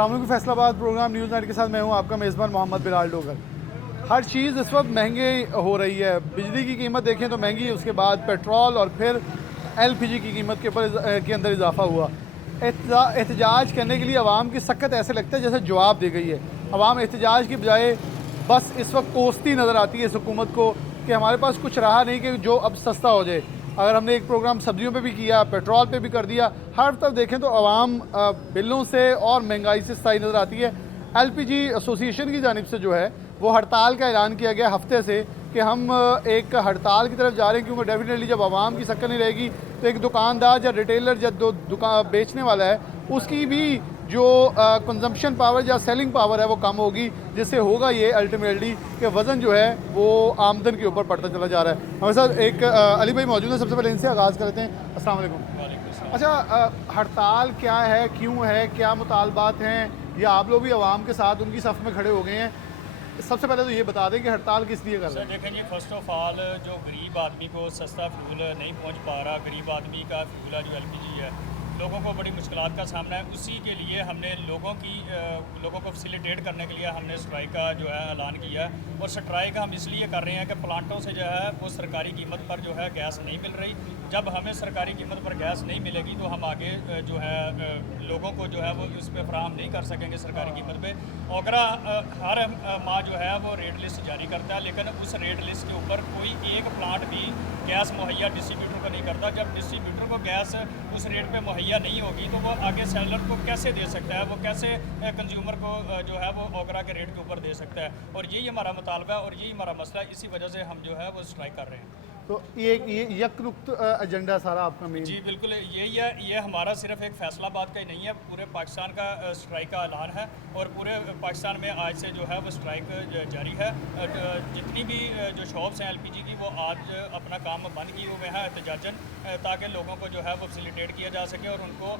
अस्सलाम वालेकुम। Faisalabad programme news night के साथ मैं हूं आपका मेज़बान मोहम्मद बिलाल डोगर। हर चीज़ इस वक्त महंगी हो रही है। बिजली की कीमत देखें तो महंगी, उसके बाद पेट्रोल और फिर एलपीजी की कीमत के अंदर इजाफा हुआ। एहतजाज करने के लिए आवाम की सख्त ऐसे लगता है जैसे जवाब दे गई है। आवाम एहतजाज की बजाय बस इस वक्त कोसती नज़र आती है इस हुकूमत को कि हमारे पास कुछ रहा नहीं कि जो अब सस्ता हो जाए। अगर हमने एक प्रोग्राम सब्जियों पे भी किया, पेट्रोल पे भी कर दिया, हर तरफ देखें तो आवाम बिलों से और महंगाई से सताई नज़र आती है। एलपीजी एसोसिएशन की जानिब से जो है वो हड़ताल का ऐलान किया गया हफ्ते से कि हम एक हड़ताल की तरफ जा रहे हैं, क्योंकि डेफिनेटली जब आवाम की शक्ल नहीं रहेगी तो एक दुकानदार या रिटेलर या जो दुकान बेचने वाला है उसकी भी जो कंजम्पशन पावर या सेलिंग पावर है वो कम होगी, जिससे होगा ये अल्टीमेटली कि वज़न जो है वो आमदन के ऊपर पड़ता चला जा रहा है। हमारे साथ एक अली भाई मौजूद है, सबसे पहले इनसे आगाज़ करते हैं। अस्सलाम वालेकुम। अच्छा, हड़ताल क्या है, क्यों है, क्या मुतालबात हैं, या आप लोग भी आवाम के साथ उनकी सफ़ में खड़े हो गए हैं? सबसे पहले तो ये बता दें कि हड़ताल किस लिए कर रहे हैं? देखें जी, फर्स्ट ऑफ ऑल जो गरीब आदमी को सस्ता फ्यूल नहीं पहुंच पा रहा, गरीब आदमी का फ्यूल है जो एलपीजी है, लोगों को बड़ी मुश्किलात का सामना है। उसी के लिए हमने लोगों को फैसिलिटेट करने के लिए हमने स्ट्राइक का जो है ऐलान किया है। और स्ट्राइक हम इसलिए कर रहे हैं कि प्लांटों से जो है वो सरकारी कीमत पर जो है गैस नहीं मिल रही। जब हमें सरकारी कीमत पर गैस नहीं मिलेगी तो हम आगे जो है लोगों को जो है वो इस पर फराहम नहीं कर सकेंगे सरकारी कीमत पे। ओगरा हर माह जो है वो रेट लिस्ट जारी करता है, लेकिन उस रेट लिस्ट के ऊपर कोई एक प्लांट भी गैस मुहैया डिस्ट्रीब्यूटर को नहीं करता। जब डिस्ट्रीब्यूटर को गैस उस रेट पे मुहैया नहीं होगी तो वो आगे सेलर को कैसे दे सकता है, वो कैसे कंज्यूमर को जो है वो ओगरा के रेट के ऊपर दे सकता है। और यही हमारा मुतालबा है और यही हमारा मसला है। इसी वजह से हम जो है वो स्ट्राइक कर रहे हैं। तो ये यकरुक्त एजेंडा सारा आपका मेन? जी बिल्कुल, यही है। ये हमारा सिर्फ एक फैसलाबाद का ही नहीं है, पूरे पाकिस्तान का स्ट्राइक का ऐलान है। और पूरे पाकिस्तान में आज से जो है वो स्ट्राइक जारी है। जितनी भी जो शॉप्स हैं एलपीजी की वो आज अपना काम बंद किए हुए हैं एहतजाजन, ताकि लोगों को जो है वो फैसिलिटेट किया जा सके और उनको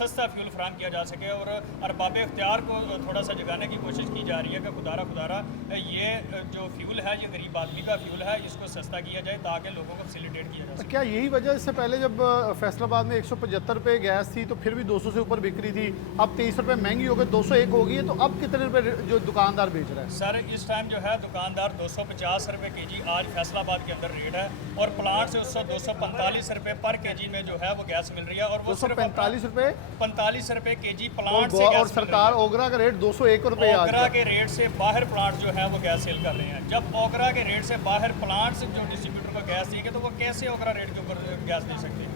सस्ता फ्यूल फराहम किया जा सके। और अरबाब इख्तियार को थोड़ा सा जगाने की कोशिश की जा रही है कि खुदारा ये जो फ्यूल है ये गरीब आदमी का फ्यूल है, इसको सस्ता किया जाए ताकि लोगों को फैसिलिटेट किया जा सके। क्या यही वजह, इससे पहले जब फैसलाबाद में 175 रुपये गैस थी तो फिर भी 200 से ऊपर बिक रही थी, अब 23 रुपये महंगी हो गई, 201 हो गई है, तो अब कितने रुपये जो दुकानदार बेच रहा है? सर इस टाइम जो है दुकानदार 250 रुपये केजी आज फैसलाबाद के अंदर रेट है। और प्लांट से उससे 245 रुपये पर केजी में जो है वो गैस मिल रही है। और वो 245 रुपये 45 रुपये केजी प्लांट से गैस और सरकार ओगरा का रेट 201 रुपये। ओगरा के रेट से बाहर प्लांट जो है वो गैस सेल कर रहे हैं। जब ओगरा के रेट से बाहर प्लांट से जो डिस्ट्रीब्यूटर को गैस देंगे तो वो कैसे ओगरा रेट के ऊपर गैस दे सकते हैं?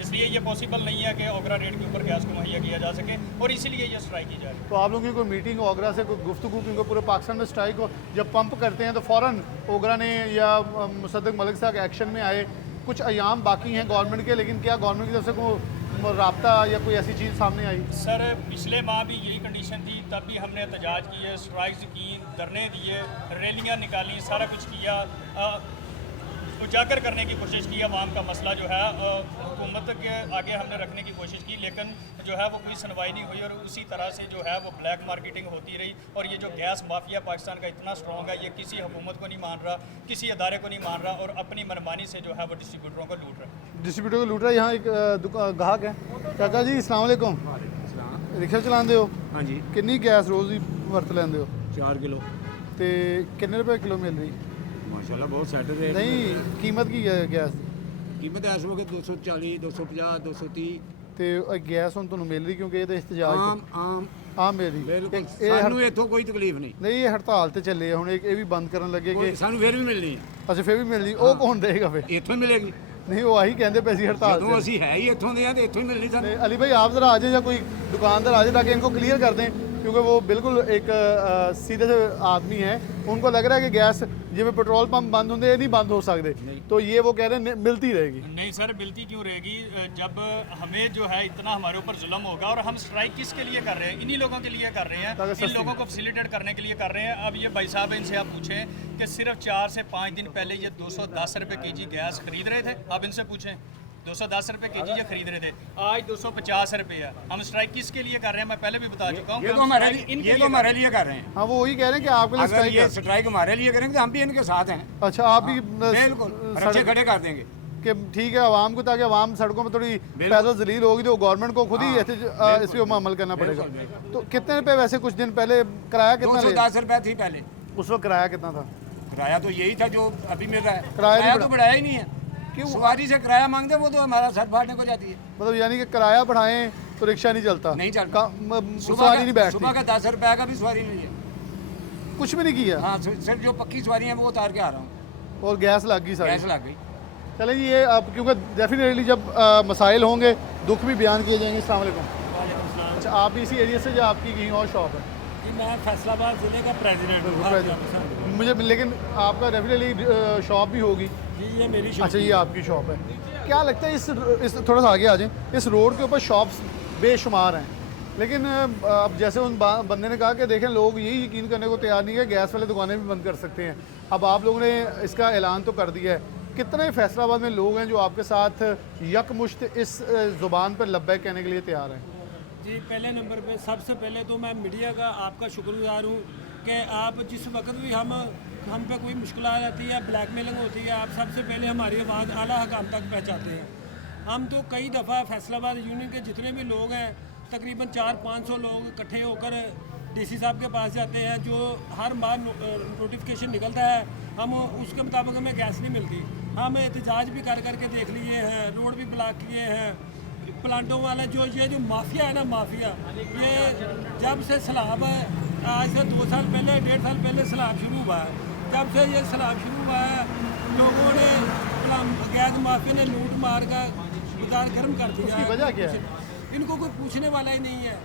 इसलिए ये पॉसिबल नहीं है कि ओगरा रेट के ऊपर गैस को मुहैया किया जा सके और इसीलिए ये स्ट्राइक की जा रही है। तो आप लोगों की कोई मीटिंग ओगरा से, कोई गुफ्तगू, क्योंकि पूरे पाकिस्तान में स्ट्राइक हो, जब पंप करते हैं तो फ़ौरन ओगरा ने या मुसद्दक मलिक साहब एक्शन में आए। कुछ अयाम बाकी हैं गवर्नमेंट के, लेकिन क्या गवर्नमेंट की तरफ से कोई राब्ता या कोई ऐसी चीज़ सामने आई? सर पिछले माह भी यही कंडीशन थी, तब भी हमने एहतजाज किए, स्ट्राइक्स की, धरने दिए, रैलियाँ निकाली, सारा कुछ किया, उजागर करने की कोशिश की। अवाम का मसला जो है हुकूमत के आगे हमने रखने की कोशिश की, लेकिन जो है वो कोई सुनवाई नहीं हुई और उसी तरह से जो है वो ब्लैक मार्केटिंग होती रही। और ये जो गैस माफिया पाकिस्तान का इतना स्ट्रॉन्ग है, ये किसी हुकूमत को नहीं मान रहा, किसी अदारे को नहीं मान रहा और अपनी मनमानी से जो है वो डिस्ट्रीब्यूटरों को लूट रहा है। डिस्ट्रीब्यूटर को लूट रहा है। यहाँ एक गाहक है। चाचा जी अस्सलाम वालेकुम। रिक्शा चलाते हो? हाँ जी। कितनी गैस रोज़ ही वरत लेंदे हो? 4 किलो। तो कितने रुपए किलो मिल रही? माशाल्लाह बहुत सैट रेट। नहीं, कीमत की है गैस दी? कीमत इस वक्त 240, 250, 230 तो गैस हम ਤੁਹਾਨੂੰ ਮਿਲ ਰਹੀ ਕਿਉਂਕਿ ਇਹ ਤਾਂ ਇhtਜਾਜ ਆਮ ਮਿਲ ਰਹੀ। ਬਿਲਕੁਲ ਸਾਨੂੰ ਇੱਥੋਂ ਕੋਈ ਤਕਲੀਫ ਨਹੀਂ। ਨਹੀਂ, ਇਹ ਹੜਤਾਲ ਤੇ ਚੱਲੇ ਹੁਣ ਇਹ ਵੀ ਬੰਦ ਕਰਨ ਲੱਗੇ ਕਿ ਸਾਨੂੰ ਫਿਰ ਵੀ ਮਿਲਣੀ ਹੈ। ਅੱਛਾ, ਫਿਰ ਵੀ ਮਿਲਣੀ, ਉਹ ਕੌਣ ਦੇਗਾ ਫਿਰ? ਇੱਥੋਂ ਹੀ ਮਿਲੇਗੀ। ਨਹੀਂ, ਉਹ ਆਹੀ ਕਹਿੰਦੇ ਪਏ ਸੀ ਹੜਤਾਲ ਜਦੋਂ ਅਸੀਂ ਹੈ ਹੀ ਇੱਥੋਂ ਦੇ ਆ ਤੇ ਇੱਥੋਂ ਹੀ ਮਿਲਣੀ ਸਾਨੂੰ। अली भाई आप ज़रा आ जाए या कोई दुकानदार आ जाए ताकि इनको क्लियर कर दें, क्योंकि वो बिल्कुल एक सीधे से आदमी हैं, उनको लग रहा है कि गैस जिमें पेट्रोल पंप बंद होंगे नहीं बंद हो सकते, तो ये वो कह रहे हैं मिलती रहेगी। नहीं सर, मिलती क्यों रहेगी? जब हमें जो है इतना हमारे ऊपर जुल्म होगा। और हम स्ट्राइक किसके लिए कर रहे हैं? इन्हीं लोगों के लिए कर रहे हैं, इन लोगों को फैसिलिटेट करने के लिए कर रहे हैं। अब ये भाई साहब इनसे आप पूछें कि सिर्फ 4 से 5 दिन पहले ये 210 रुपये केजी गैस खरीद रहे थे। अब इनसे पूछें, 210 रुपये केजी ये खरीद रहे थे, आज 250 रुपये है। हम स्ट्राइक किसके लिए कर रहे हैं? मैं पहले भी बता चुका हूँ। ये तो हमारे लिए कर रहे हैं। हाँ, वो वही कह रहे हैं कि आपके लिए अगर ये स्ट्राइक हमारे लिए करेंगे तो हम भी इनके साथ हैं। अच्छा, आप भी बिल्कुल रक्षे खड़े कर देंगे। कि ठीक है आवाम को, ताकि आवाम सड़कों में थोड़ी पैदल जलील होगी तो गवर्नमेंट को खुद ही इसके ऊपर अमल करना पड़ेगा। तो कितने रुपए वैसे कुछ दिन पहले किराया कितना ले? 210 रुपए थी पहले। उस वक्त किराया कितना था? किराया तो यही था जो अभी मिल रहा है। किराया किराया नहीं तो बढ़ाया ही नहीं है। क्यों? सवारी से किराया मांगते वो तो हमारा सर फाड़ने को जाती है। मतलब यानी कि किराया बढ़ाएं तो रिक्शा नहीं चलता, नहीं चलता। सवारी नहीं बैठती, सुबह का 10 रुपए का भी सवारी नहीं है। कुछ भी नहीं किया। हाँ सिर्फ जो पक्की सवारी है वो उतार के आ रहा हूँ। और गैस लग गई सारी। गैस लग गई। चलें जी, ये अब क्योंकि डेफिनेटली जब मसाइल होंगे दुख भी बयान किए जाएंगे। अस्सलाम वालेकुम। अच्छा, आप भी इसी एरिया से, जो आपकी कहीं और शॉप है? जी मैं फैसलाबाद ज़िले का प्रेसिडेंट हूँ। मुझे लेकिन आपका डेफिनेटली शॉप भी होगी। जी ये मेरी शॉप। अच्छा, ये आपकी शॉप है। क्या लगता है इस थोड़ा सा आगे आ जाएं, इस रोड के ऊपर शॉप्स बेशुमार हैं, लेकिन अब जैसे उन बंदे ने कहा कि देखें लोग यही यकीन करने को तैयार नहीं है गैस वाले दुकानें भी बंद कर सकते हैं। अब आप लोगों ने इसका ऐलान तो कर दिया है, कितने फैसलाबाद में लोग हैं जो आपके साथ यकमुश्त इस ज़ुबान पर लब्बैक कहने के लिए तैयार हैं? जी पहले नंबर पे सबसे पहले तो मैं मीडिया का आपका शुक्रगुजार हूँ कि आप जिस वक्त भी हम पे कोई मुश्किल आ जाती है, ब्लैकमेलिंग होती है, आप सबसे पहले हमारी आवाज़ आला हकाम तक पहुँचाते हैं। हम तो कई दफ़ा फैसलाबाद यूनियन के जितने भी लोग हैं तकरीबन 400-500 लोग इकट्ठे होकर डीसी साहब के पास जाते हैं, जो हर बार नोटिफिकेशन निकलता है हम उसके मुताबिक हमें गैस नहीं मिलती। हम एहतजाज भी कर करके देख लिए हैं, रोड भी ब्लॉक किए हैं। प्लांटों वाले जो माफिया है ना, माफिया ये जब से सैलाब आज से 2 साल पहले 1.5 साल पहले सैलाब शुरू हुआ है, जब से ये सैलाब शुरू हुआ है लोगों ने गैस माफिया ने लूट मार का बाजार गर्म कर दिया। उसकी वजह क्या है? इनको कोई पूछने वाला ही नहीं है।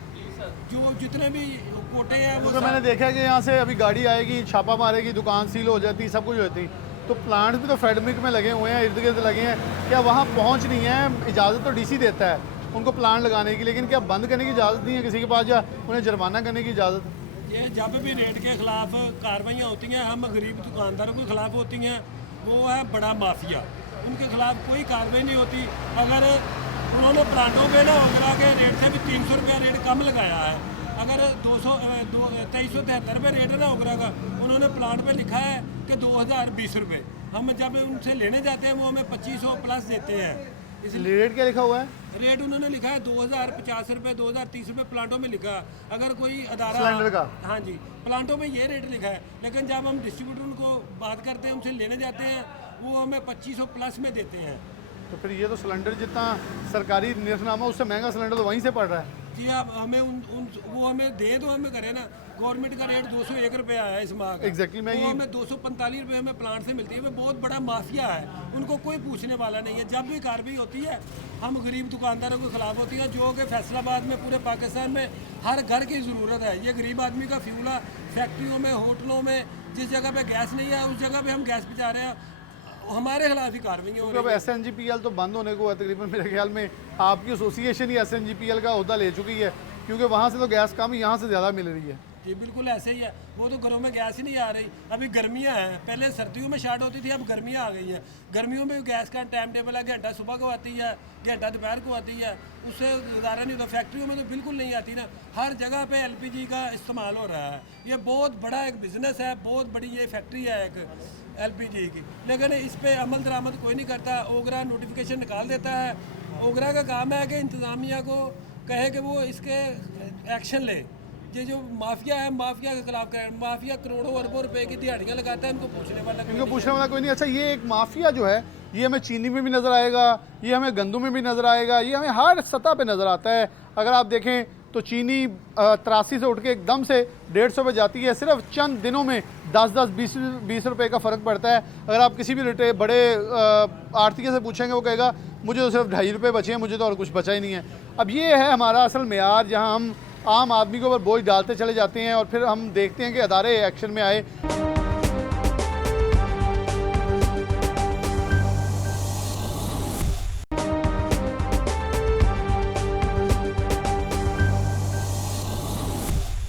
जो जितने भी कोटे हैं वो तो मैंने देखा है कि यहाँ से अभी गाड़ी आएगी, छापा मारेगी, दुकान सील हो जाती, सब कुछ होती। तो प्लांट भी तो फेडमिक में लगे हुए हैं, इर्द गिर्द लगे हैं, क्या वहाँ पहुँच नहीं है? इजाज़त तो डीसी देता है उनको प्लांट लगाने की, लेकिन क्या बंद करने की इजाज़त नहीं है किसी के पास, या उन्हें जुर्माना करने की इजाज़त? ये जब भी रेट के खिलाफ कार्रवाइयाँ होती हैं, हम गरीब दुकानदारों के खिलाफ होती हैं, वो है बड़ा माफिया, उनके खिलाफ कोई कार्रवाई नहीं होती। अगर उन्होंने प्लांटों पे ना ओगरा के रेट से भी 300 रुपया रेट कम लगाया है, अगर 2373 रुपये रेट है ना ओगरा का, उन्होंने प्लांट पे लिखा है कि 2020 रुपये। हम जब उनसे लेने जाते हैं वो हमें 2500 प्लस देते हैं। इसलिए रेट क्या लिखा हुआ है? रेट उन्होंने लिखा है 2050 रुपये, 2030 रुपये प्लांटों में लिखा है। अगर कोई अदारा सिलेंडर का? हाँ जी, प्लांटों में ये रेट लिखा है, लेकिन जब हम डिस्ट्रीब्यूटर उनको बात करते हैं, उनसे लेने जाते हैं, वो हमें 2500 प्लस में देते हैं। तो फिर ये तो सिलेंडर जितना सरकारी निर्खनामा उससे महंगा सिलेंडर तो वहीं से पड़ रहा है। जी आप हमें वो हमें दे दो, हमें करें ना। गवर्नमेंट का रेट 201 रुपये आया है इस माह का। एग्जैक्टली मैं वो हमें 245 रुपये हमें प्लांट से मिलती है। वो बहुत बड़ा माफिया है, उनको कोई पूछने वाला नहीं है। जब भी कार्रवाई होती है हम गरीब दुकानदारों के खिलाफ होती है, जो कि फैसलाबाद में पूरे पाकिस्तान में हर घर की ज़रूरत है। ये गरीब आदमी का फ्यूल है। फैक्ट्रियों में, होटलों में, जिस जगह पे गैस नहीं है उस जगह पे हम गैस पहुँचा रहे हैं, हमारे खिलाफ ही कार्रवाई हो रही अब है। SNGPL तो बंद होने को है तकरीबन, मेरे ख्याल में आपकी एसोसिएशन ही SNGPL का अहदा ले चुकी है, क्योंकि वहाँ से तो गैस कम, यहाँ से ज़्यादा मिल रही है। जी बिल्कुल ऐसे ही है। वो तो घरों में गैस ही नहीं आ रही। अभी गर्मियाँ हैं, पहले सर्दियों में स्टार्ट होती थी, अब गर्मियाँ आ गई हैं। गर्मियों में गैस का टाइम टेबल है, घंटा सुबह को आती है, घंटा दोपहर को आती है, उससे गुजारा नहीं होता। फैक्ट्रियों में तो बिल्कुल नहीं आती ना। हर जगह पे LPG का इस्तेमाल हो रहा है। ये बहुत बड़ा एक बिज़नेस है, बहुत बड़ी ये फैक्ट्री है एक LPG की, लेकिन इस पर अमल दरामद कोई नहीं करता। ओगरा नोटिफिकेशन निकाल देता है। ओगरा का काम है कि इंतज़ामिया को कहे कि वो इसके एक्शन ले। ये जो माफिया है, माफिया के खिलाफ करें। माफिया करोड़ों अरबों रुपए की दिहाड़ियाँ लगाता है, इनको पूछने वाला इनको पूछने वाला कोई नहीं। अच्छा, ये एक माफिया जो है ये हमें चीनी में भी नज़र आएगा, ये हमें गंदम में भी नज़र आएगा, ये हमें हर सतह पे नज़र आता है। अगर आप देखें तो चीनी 83 से उठ के एकदम से 150 पे जाती है। सिर्फ चंद दिनों में 10-20 रुपए का फ़र्क पड़ता है। अगर आप किसी भी बड़े आर्थिक से पूछेंगे, वो कहेगा मुझे तो सिर्फ 2.5 रुपये बचे हैं, मुझे तो और कुछ बचा ही नहीं है। अब ये है हमारा असल मेयार, जहाँ हम आम आदमी के ऊपर बोझ डालते चले जाते हैं और फिर हम देखते हैं कि अदारे एक्शन में आए।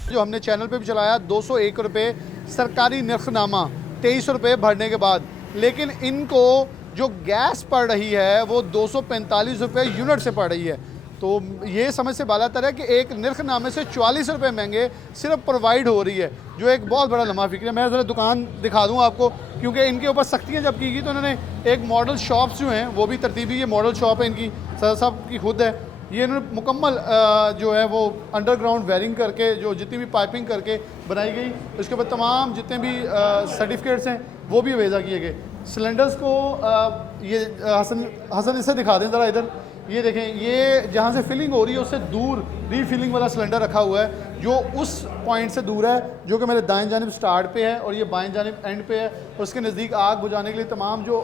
जो हमने चैनल पे भी चलाया, 201 रुपये सरकारी निर्खनामा 23 रुपये भरने के बाद, लेकिन इनको जो गैस पड़ रही है वो 245 रुपये यूनिट से पड़ रही है। तो ये समझ से बालातर है कि एक निर्खनामे से 44 रुपये महंगे सिर्फ प्रोवाइड हो रही है, जो एक बहुत बड़ा लम्हा फिक्र है। मैं ज़रा दुकान दिखा दूँ आपको, क्योंकि इनके ऊपर सख्तियाँ जब की गई तो उन्होंने एक मॉडल शॉप्स जो हैं वो भी तरतीबी, ये मॉडल शॉप है इनकी, सदर साहब की खुद है, ये इन्होंने मुकम्मल जो है वो अंडरग्राउंड वायरिंग करके, जो जितनी भी पाइपिंग करके बनाई गई, उसके बाद तमाम जितने भी सर्टिफिकेट्स हैं वो भी अवेज़ा किए गए। सिलेंडर्स को ये हसन इसे दिखा दें ज़रा इधर, ये देखें, ये जहाँ से फिलिंग हो रही है उससे दूर रीफिलिंग वाला सिलेंडर रखा हुआ है, जो उस पॉइंट से दूर है, जो कि मेरे दाएं जानिब स्टार्ट पे है और ये बाएं जानिब एंड पे है। उसके नज़दीक आग बुझाने के लिए तमाम जो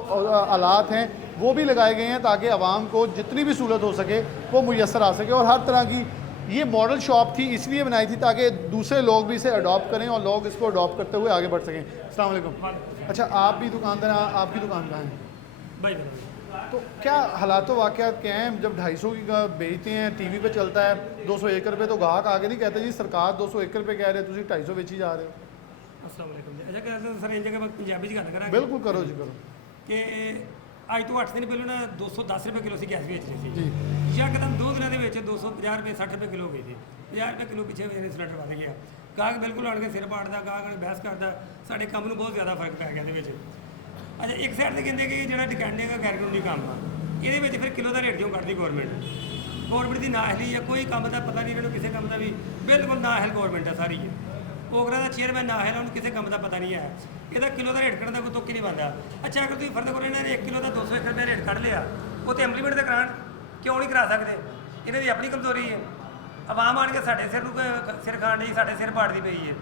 आलात हैं वो भी लगाए गए हैं, ताकि आवाम को जितनी भी सहूलत हो सके वो मुयसर आ सके। और हर तरह की ये मॉडल शॉप थी, इसलिए बनाई थी ताकि दूसरे लोग भी इसे अडॉप्ट करें और लोग इसको अडॉप्ट करते हुए आगे बढ़ सकें। अस्सलाम वालेकुम। अच्छा, आप भी दुकानदार हैं, आपकी दुकान कहाँ है? भाई तो क्या हालात वाक़यात क्या हैं जब 250 की बेचते हैं, टीवी पे चलता है 201 रुपये, तो गाहक आगे नहीं कहते जी सरकार 201 रुपये कह रहे, तुम 250 बेची जा रहे हो? अस्सलाम वालेकुम जी। अच्छा कहते सर इंज के पंजाबी च गल करांगे बिल्कुल करो जी, करो। कि ਅੱਜ ਤੋਂ 8 ਦਿਨ ਪਹਿਲਾਂ ਨਾ 210 ਰੁਪਏ ਕਿਲੋ ਸੀ ਗੈਸ ਵੇਚ ਰਹੇ ਸੀ ਜੀ। ਯਕਦਮ 2 ਦਿਨਾਂ ਦੇ ਵਿੱਚ 250 ਰੁਪਏ 60 ਰੁਪਏ ਕਿਲੋ ਹੋ ਗਏ ਸੀ। 50 ਰੁਪਏ ਕਿਲੋ ਪਿੱਛੇ ਮੇਰੇ ਸਿਲੰਡਰ ਵੱਧ ਗਿਆ। ਗਾਹਕ ਬਿਲਕੁਲ ਆਣ ਕੇ ਸਿਰ ਪਾੜਦਾ, ਗਾਹਕ ਬਹਿਸ ਕਰਦਾ, ਸਾਡੇ ਕੰਮ ਨੂੰ ਬਹੁਤ ਜ਼ਿਆਦਾ ਫਰਕ ਪੈ ਗਿਆ ਇਹਦੇ ਵਿੱਚ। ਅੱਛਾ, ਇੱਕ ਸਾਈਡ ਤੇ ਕਹਿੰਦੇ ਕਿ ਜਿਹੜਾ ਡਿਕੈਂਡਿੰਗ ਦਾ ਗੈਰ ਕਾਨੂੰਨੀ ਕੰਮ ਆ, ਇਹਦੇ ਵਿੱਚ ਫਿਰ ਕਿਲੋ ਦਾ ਰੇਟ ਕਿਉਂ ਕੱਢਦੀ ਗੌਰਮੈਂਟ ਦੀ ਨਾਅਹਲੀ ਆ, ਕੋਈ ਕੰਮ ਦਾ ਪਤਾ ਨਹੀਂ ਇਹਨਾਂ ਨੂੰ, ਕਿਸੇ ਕੰਮ ਦਾ ਵੀ ਬਿਲਕੁਲ ਨਾਅਹਲ ਗੌਰਮੈਂਟ ਆ ਸਾਰੀ। ओगरा का चेयरमैन ना है, उन्हें किसी काम का पता नहीं है, ਇਹਦਾ ਕਿਲੋ ਦਾ ਰੇਟ ਕੱਢਣ ਦਾ ਕੋਈ ਤੁੱਕ ਹੀ ਨਹੀਂ ਬਣਦਾ। ਅੱਛਾ, ਅਗਰ ਤੁਸੀਂ ਫਰਜ਼ ਕਰੋ ਇਹਨਾਂ ਨੇ 1 ਕਿਲੋ ਦਾ 201 ਰੁਪਏ ਰੇਟ ਕੱਢ ਲਿਆ, ਉਹ ਤੇ ਇੰਪਲੀਮੈਂਟ ਤਾਂ ਕਰਾਉਣ, ਕਿਉਂ ਨਹੀਂ ਕਰਾ ਸਕਦੇ? ਇਹਨਾਂ ਦੀ ਆਪਣੀ ਕਮਜ਼ੋਰੀ ਹੈ। ਆਵਾਮ ਆਣ ਕੇ ਸਾਡੇ ਸਿਰ ਨੂੰ ਸਿਰ ਖਾਣ ਲਈ, ਸਾਡੇ ਸਿਰ ਪਾੜਦੀ ਪਈ ਹੈ।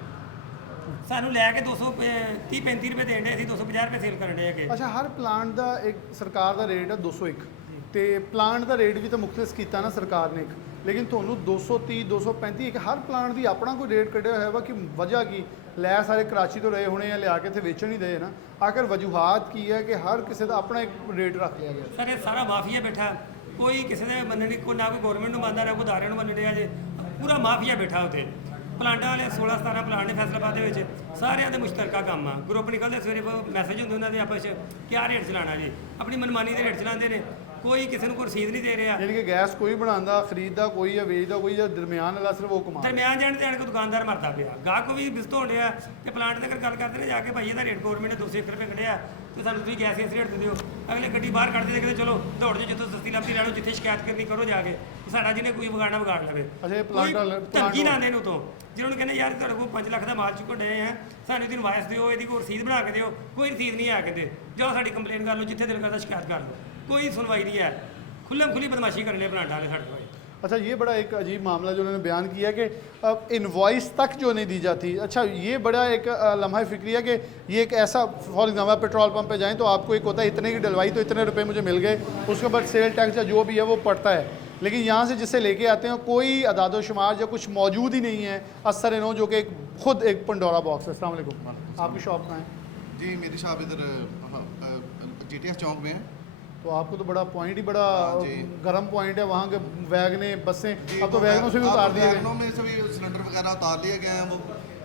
ਸਾਨੂੰ ਲੈ ਕੇ 230-35 ਰੁਪਏ ਦੇਣ ਦੇ, ਅਸੀਂ 250 ਰੁਪਏ ਸੇਲ ਕਰਨ ਦੇ ਅੱਗੇ। ਅੱਛਾ, ਹਰ ਪਲਾਂਟ ਦਾ ਇੱਕ ਸਰਕਾਰ ਦਾ ਰੇਟ ਹੈ 201, ਤੇ ਪਲਾਂਟ ਦਾ ਰੇਟ ਵੀ ਤਾਂ ਮੁਖਤਲਿਫ ਕੀਤਾ ਨਾ ਸਰਕਾਰ ਨੇ, लेकिन ਤੁਹਾਨੂੰ 230 235 ਇੱਕ ਹਰ ਪਲਾਂਟ ਦੀ ਆਪਣਾ ਕੋਈ ਰੇਟ ਕੱਢਿਆ ਹੋਇਆ ਵਾ ਕਿ ਵਜ੍ਹਾ ਕੀ ਲੈ ਸਾਰੇ ਕਰਾਚੀ ਤੋਂ ਰਹੇ ਹੋਣੇ ਆ, ਲਿਆ ਕੇ ਇੱਥੇ ਵੇਚਣ ਹੀ ਦੇ ਨਾ, ਆਖਰ ਵਜੂਹਾਤ ਕੀ ਹੈ ਕਿ ਹਰ ਕਿਸੇ ਦਾ ਆਪਣਾ ਇੱਕ ਰੇਟ ਰੱਖ ਲਿਆ ਗਿਆ? ਸਰ ਇਹ ਸਾਰਾ ਮਾਫੀਆ ਬੈਠਾ, ਕੋਈ ਕਿਸੇ ਦੇ ਮੰਨਣ ਨਹੀਂ, ਕੋਈ ਨਾ ਕੋਈ ਗਵਰਨਮੈਂਟ ਨੂੰ ਮੰਨਦਾ, ਨਾ ਕੋਈ ਅਦਾਰਿਆਂ ਨੂੰ ਮੰਨ ਰਿਹਾ ਜੇ, ਪੂਰਾ ਮਾਫੀਆ ਬੈਠਾ ਉੱਥੇ। ਪਲਾਂਟਾਂ ਵਾਲੇ 16-17 ਪਲਾਂਟ ਨੇ ਫੈਸਲਾਬਾਦ ਦੇ ਵਿੱਚ, ਸਾਰਿਆਂ ਦੇ ਮੁਸ਼ਤਰਕਾ ਕੰਮ ਆ, ਗਰੁੱਪ ਨਿਕਲਦੇ ਸਵੇਰੇ ਮੈਸੇਜ ਹੁੰਦੇ ਉਹਨਾਂ ਦੇ ਆਪਸ 'ਚ ਕਿਆ ਰੇਟ ਚਲਾਉਣਾ ਜੀ, ਆਪਣੀ ਮਨਮਾਨੀ ਦੇ ਰੇਟ ਚਲਾਉਂਦੇ ਨੇ, ਕੋਈ ਕਿਸੇ ਨੂੰ ਕੋਈ ਰਸੀਦ ਨਹੀਂ ਦੇ ਰਿਹਾ। ਯਾਨੀ ਕਿ ਗੈਸ ਕੋਈ ਬਣਾਉਂਦਾ, ਖਰੀਦਦਾ ਕੋਈ ਹੈ, ਵੇਚਦਾ ਕੋਈ, ਜਾਂ ਦਰਮਿਆਨ ਵਾਲਾ ਸਿਰਫ ਉਹ ਕਮਾਉਂਦਾ। ਦਰਮਿਆਨ ਜਾਣ ਕੇ ਦੁਕਾਨਦਾਰ ਮਰਦਾ ਪਿਆ, ਗਾਹਕ ਕੋ ਵੀ ਬਿਸਤ ਹੋਣ ਡਿਆ। ਤੇ ਪਲਾਂਟ ਦੇ ਗੱਲ ਕਰਦੇ ਨੇ ਜਾ ਕੇ, ਭਾਈ ਇਹਦਾ ਰੇਟ ਗਵਰਨਮੈਂਟ ਨੇ 201 ਰੁਪਏ ਕੱਢਿਆ ਤੇ ਸਾਨੂੰ ਤੁਸੀਂ ਗੈਸ ਇਸ ਰੇਟ ਤੇ ਦਿਓ। ਅਗਲੇ ਗੱਡੀ ਬਾਹਰ ਕੱਢਦੇ ਦੇਖਦੇ, ਚਲੋ ਦੌੜ ਜਾਓ, ਜਿੱਥੋਂ ਸਸਤੀ ਲੱਭਦੀ ਲੈ ਲਓ, ਜਿੱਥੇ ਸ਼ਿਕਾਇਤ ਕਰਨੀ ਕਰੋ ਜਾ ਕੇ, ਸਾਡਾ ਜਿਹਨੇ ਕੋਈ ਵਿਗਾੜਨਾ ਵਿਗਾੜ ਲਵੇ। ਅੱਛਾ, ਇਹ ਪਲਾਂਟ ਧਮਕੀ ਨਾ ਦੇਣ ਉਤੋਂ, ਜਿਹਨਾਂ ਨੂੰ ਕਹਿੰਦੇ ਯਾਰ ਤੁਹਾਡੇ ਕੋਲ 5 ਲੱਖ ਦਾ ਮਾਲ ਚੁੱਕ ਡਏ ਆ, ਸਾਨੂੰ ਇਹਦੀ ਇਨਵਾਇਸ ਦਿਓ, ਇਹਦੀ ਕੋਈ ਰਸੀਦ ਬਣਾ ਕੇ ਦਿਓ। ਕੋਈ ਰਸੀਦ ਨਹੀਂ ਆ ਕਹਿੰਦੇ, ਜਾਓ ਸਾਡੀ ਕੰਪਲੇਨ ਕਰ ਲਓ, ਜਿੱਥੇ ਦਿਲ ਕਰਦਾ ਸ਼ਿਕਾਇਤ ਕਰ ਲਓ, ਕੋਈ ਸੁਣਵਾਈ नहीं है। खुली बदमाशी करने प्लांट वाले साढ़े भाई। अच्छा, ये बड़ा एक अजीब मामला जो उन्होंने बयान किया कि अब इनवॉइस तक जो नहीं दी जाती। अच्छा, ये बड़ा एक लम्हा फिक्री है कि ये एक ऐसा, फॉर एग्जाम्पल पेट्रोल पंप पे जाएं तो आपको एक होता है इतने की डलवाई तो इतने रुपए मुझे मिल गए, उसके बाद सेल टैक्स या जो भी है वो पड़ता है, लेकिन यहाँ से जिससे लेके आते हैं कोई अदाद शुमार या कुछ मौजूद ही नहीं है। असर इनो जो कि खुद एक पंडोरा बॉक्स है। अस्सलाम वालेकुम, आपकी शॉप कहाँ है? जी, मेरी शॉप इधर GTS चौक में है। तो आपको तो बड़ा पॉइंट ही बड़ा जी। गर्म पॉइंट है वहाँ के, वैगने बसें, जी, अब तो वैगनों से भी उतार दिए गए। वैगनों में से भी सिलेंडर वगैरह उतार लिए गए हैं, वो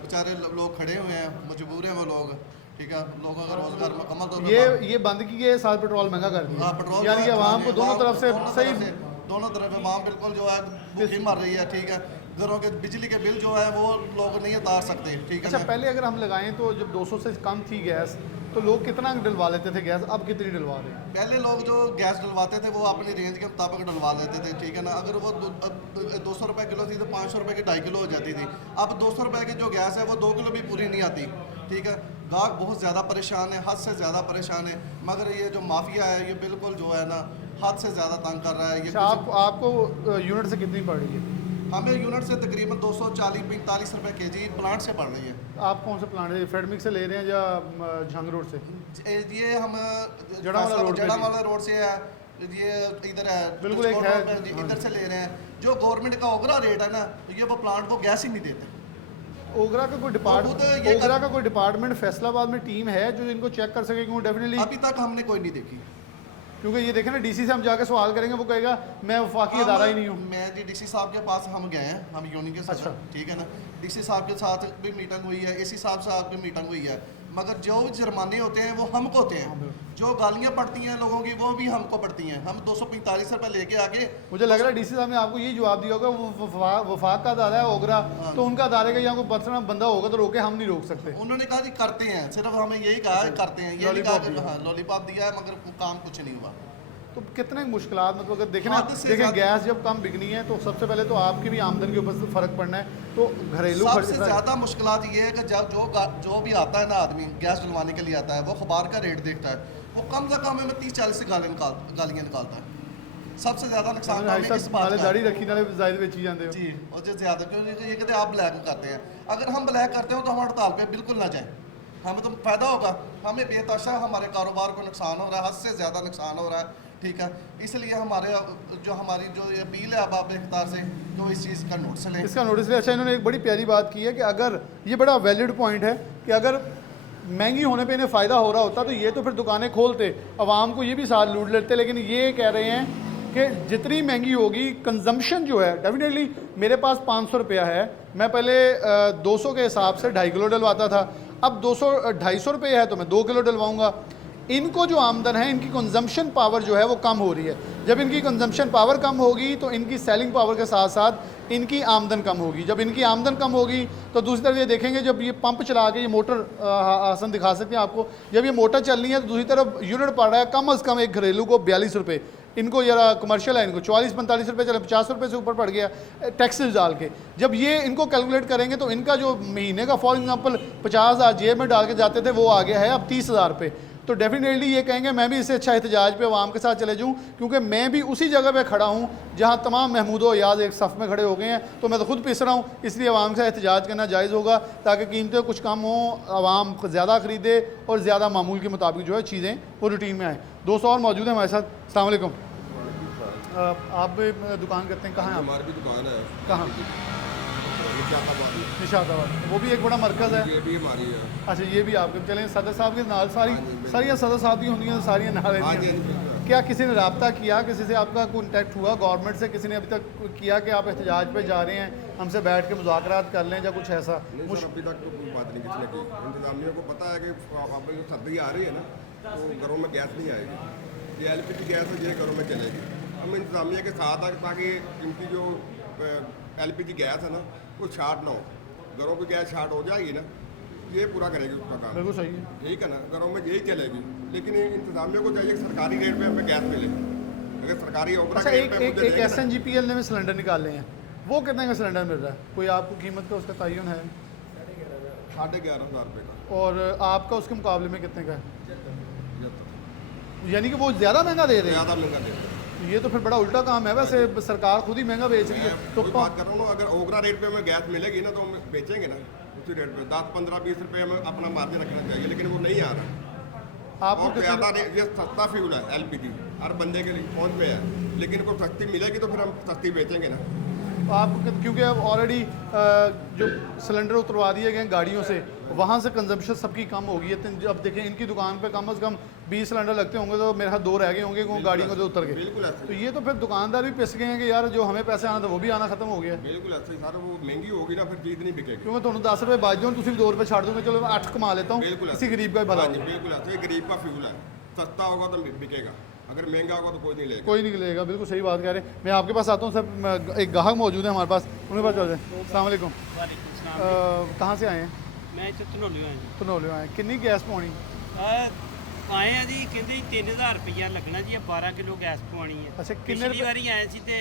बेचारे लोग खड़े हुए हैं, मजबूर हैं वो लोग, ठीक है। लोगों का रोजगार मुकम्मल तौर पर ये बंद की गए, साथ पेट्रोल महंगा कर दिया। हाँ, पेट्रोल यानी कि आवाम को दोनों तरफ से सही, दोनों तरफ आवाम बिल्कुल जो है भूखी मर रही है, ठीक है। घरों के बिजली के बिल जो है वो लोग नहीं उतार सकते, ठीक है। अच्छा, पहले अगर हम लगाएं तो जब 200 से कम थी गैस तो लोग कितना डलवा लेते थे गैस, अब कितनी डलवा रहे हैं? पहले लोग जो गैस डलवाते थे वो अपनी रेंज के मुताबिक डलवा लेते थे, ठीक है ना। अगर वो 200 रुपये किलो थी तो 500 रुपये की 2.5 किलो हो जाती थी। अब 200 रुपये की जो गैस है वो 2 किलो भी पूरी नहीं आती, ठीक है। गाहक बहुत ज़्यादा परेशान है, हद से ज़्यादा परेशान है, मगर ये जो माफिया है ये बिल्कुल जो है ना हद से ज़्यादा तंग कर रहा है। ये अच्छा, आपको यूनिट से कितनी पड़ रही है? हमें यूनिट से तकरीबन 240-45 रुपये kg प्लांट से पड़ रही है। आप कौन से प्लांट है, फेडमिक से ले रहे हैं या झंग रोड से? ये हम जड़ा वाला रोड से है, ये इधर है बिल्कुल एक है, इधर से ले रहे हैं। जो गवर्नमेंट का ओगरा रेट है ना, ये वो प्लांट को गैस ही नहीं देते। ओगरा का कोई डिपार्टमेंट, ओगरा का कोई डिपार्टमेंट फैसलाबाद में टीम है जो इनको चेक कर सके? क्यों डेफिनेटली अभी तक हमने कोई नहीं देखी, क्योंकि ये देखें ना, डीसी से हम जाके सवाल करेंगे, वो कहेगा मैं वफाकी अदारा ही नहीं हूँ। मैं जी डीसी साहब के पास हम गए हैं, हम यूनियन के साथ, अच्छा। ठीक है ना। डीसी साहब के साथ भी मीटिंग हुई है, एसी साहब से आपकी मीटिंग हुई है, मगर जो जुर्माने होते हैं वो हमको होते हैं, जो गालियाँ पड़ती हैं लोगों की वो भी हमको पड़ती हैं। हम 245 रुपये लेके आके, मुझे लग रहा है डीसी साहब ने आपको यही जवाब दिया होगा, वो वफाक का अदारा है ओगरा, तो उनका अदारे का यहाँ कोई पर्सनल बंदा होगा तो रोके, हम नहीं रोक सकते। उन्होंने कहा जी करते हैं, सिर्फ हमें यही कहा है करते हैं, ये नहीं कहा कि हाँ लॉलीपॉप दिया है मगर काम कुछ नहीं हुआ। तो कितने मुश्किलात, मतलब अगर देखें ना, हद से देखें ज़्यादा- गैस जब कम बिकनी है तो सबसे पहले तो आपकी भी आमदन के ऊपर फ़र्क पड़ना है, तो घरेलू सबसे खर्च ज़्यादा मुश्किलात ये है कि जब जो भी आता है ना आदमी गैस डलवाने के लिए आता है, वो अखबार का रेट देखता है, वो कम से कम में 30-40 से गालियाँ निकालता है। सबसे ज़्यादा नुकसान हमें इस बात नाले का दाढ़ी है। रखी नाले जायद बेची जाते हो। जी, और जो ज़्यादा क्योंकि ये कहते हैं आप ब्लैक में करते हैं, अगर हम ब्लैक करते हो तो हम हड़ताल पे बिल्कुल ना जाएं, हमें तो फ़ायदा होगा, हमें बेतहाशा हमारे कारोबार को नुकसान हो रहा है, हद से ज़्यादा नुकसान हो रहा है, ठीक है। इसलिए हमारी जो ये अपील है अब आप इख्तियार से जो इस चीज़ का नोटिस लें। इसका नोटिस लिया। अच्छा, इन्होंने एक बड़ी प्यारी बात की है कि अगर ये बड़ा वैलिड पॉइंट है कि अगर महंगी होने पे इन्हें फ़ायदा हो रहा होता तो ये तो फिर दुकानें खोलते, अवाम को ये भी साथ लूट लेते, लेकिन ये कह रहे हैं कि जितनी महंगी होगी कंजम्पशन जो है, डेफिनेटली मेरे पास 500 रुपया है, मैं पहले 200 के हिसाब से 2.5 किलो डलवाता था, अब 200-250 रुपये है तो मैं 2 किलो डलवाऊँगा। इनको जो आमदन है, इनकी कंजम्पशन पावर जो है वो कम हो रही है, जब इनकी कंजम्पशन पावर कम होगी तो इनकी सेलिंग पावर के साथ साथ इनकी आमदन कम होगी, जब इनकी आमदन कम होगी तो दूसरी तरफ ये देखेंगे जब ये पंप चला के ये मोटर आसन दिखा सकते हैं आपको, जब ये मोटर चल रही है तो दूसरी तरफ यूनिट पड़ रहा है कम अज़ कम एक घरेलू को 42 रुपये, इनको जरा कमर्शियल है इनको 40-45 रुपये, चले 50 रुपये से ऊपर पड़ गया टैक्सेस डाल के। जब ये इनको कैलकुलेट करेंगे तो इनका जो महीने का फॉर एग्जांपल 50,000 जेब में डाल के जाते थे वो आ गया है अब 30,000 रुपये। तो डेफिनेटली ये कहेंगे मैं भी इससे अच्छा एहतजाज पे आवाम के साथ चले जाऊँ, क्योंकि मैं भी उसी जगह पे खड़ा हूँ जहाँ तमाम महमूद याद एक सफ़ में खड़े हो गए हैं, तो मैं तो खुद पिस रहा हूँ, इसलिए आवाम से एहतजाज करना जायज़ होगा ताकि कीमतें कुछ कम हों, आवाम ज़्यादा ख़रीदे और ज़्यादा मामूल के मुताबिक जो है चीज़ें वो रूटीन में आएँ। दोस्त और मौजूद हैं हमारे साथ। अस्सलाम वालेकुम। आप भी दुकान करते हैं, कहाँ हैं आप? हमारी भी दुकान है कहाँ? निशाताबाद में। निशाताबाद, वो भी एक बड़ा मरकज़ है। ये भी हमारी है। अच्छा, ये भी आपके चलें सदर साहब के नाल सारियाँ सदर साहब की होंगी, सारियाँ नाल हाँ जी, रहती हैं। हाँ जी। क्या किसी ने रब्ता किया, किसी से आपका कॉन्टैक्ट हुआ गवर्नमेंट से, किसी ने अभी तक किया कि आप एहतजाज पे जा रहे हैं, हमसे बैठ के मुज़ाकरात कर लें या कुछ ऐसा? नहीं सर, अभी तक तो कोई बात नहीं किसी ने की। इंतजामिया को पता है कि अब जो सर्दी आ रही है ना तो घरों में गैस नहीं आएगी, ये LPG गैस है ये घरों में चलेगी। हम इंतजामिया के साथ है ताकि इनकी जो LPG गैस है ना वो शार्ट ना हो, घरों की गैस शार्ट हो जाएगी ना ये पूरा करेगी उसका काम। बिल्कुल सही है। ठीक है ना, घरों में यही चलेगी, लेकिन इंतजामिया को चाहिए कि सरकारी रेट पे हमें गैस मिले। अगर सरकारी ओपरा अच्छा, रेट पे मुझे एक SNGPL ने में सिलेंडर निकाले हैं, वो कितने का सिलेंडर मिल रहा है? कोई आपको कीमत का उसका तयन है? 11,500 रुपये का। और आपका उसके मुकाबले में कितने का है? यानी कि वो ज़्यादा महंगा दे रहे हैं। ज़्यादा महंगा दे रहे हैं। ये तो फिर बड़ा उल्टा काम है, वैसे सरकार खुद ही महंगा बेच रही है। मैं तो वही बात कर रहा हूँ, अगर ओगरा रेट पे हमें गैस मिलेगी ना तो हम बेचेंगे ना उसी रेट पे। 10, 15, 20 रुपये हमें अपना मार्जिन रखना चाहिए, लेकिन वो नहीं आ रहा। आपको और ज़्यादा ये सस्ता फ्यूल है LPG, हर बंदे के लिए पहुँच पे है, लेकिन को सस्ती मिलेगी तो फिर हम सस्ती बेचेंगे ना। आपको क्योंकि अब ऑलरेडी जो सिलेंडर उतरवा दिए गए हैं गाड़ियों से, वहाँ से कंजम्पशन सबकी कम हो गई है। तो अब देखें इनकी दुकान पे कम से कम 20 सिलेंडर लगते होंगे तो मेरे हाथ 2 रह गए होंगे गाड़ियों को जो उतर गए। बिल्कुल ऐसे, तो ये तो फिर दुकानदार भी पिस गए हैं कि यार जो हमें पैसे आना था वो भी आना खत्म हो गया। बिल्कुल ऐसे सर, वो महंगी होगी ना फिर चीज़ नहीं बिकेगी। क्योंकि तुम 10 रुपये बाज दूँ, तुम 2 रुपये छाड़ दूँगे, चलो मैं 8 कमा लेता हूँ, बिल्कुल किसी गरीब का भी भला हाँ जी, हो। बिल्कुल ऐसे, गरीब का फ्यूल है, सस्ता होगा तो बिकेगा, अगर महंगा होगा तो कोई नहीं लेगा। कोई नहीं लेगा, बिल्कुल सही बात कह रहे हैं। मैं आपके पास आता हूँ सर, एक ग्राहक मौजूद है हमारे पास, उनके पास चल जाए। अस्सलाम वालेकुम। कहाँ से आए हैं? मैं ਇੱਥੇ ਧਨੌਲਿਓ ਆਇਆ ਜੀ। धनौले आए हैं। कितनी गैस पानी? ਆਏ ਆ ਜੀ, ਕਹਿੰਦੇ 3000 ਰੁਪਈਆ ਲੱਗਣਾ ਜੀ, 12 ਕਿਲੋ ਗੈਸ ਪਵਾਉਣੀ ਹੈ। ਅੱਛਾ, ਕਿੰਨੇ ਪਿਛਲੀ ਰੁਪਏ? ਵਾਰੀ ਆਏ ਸੀ ਤੇ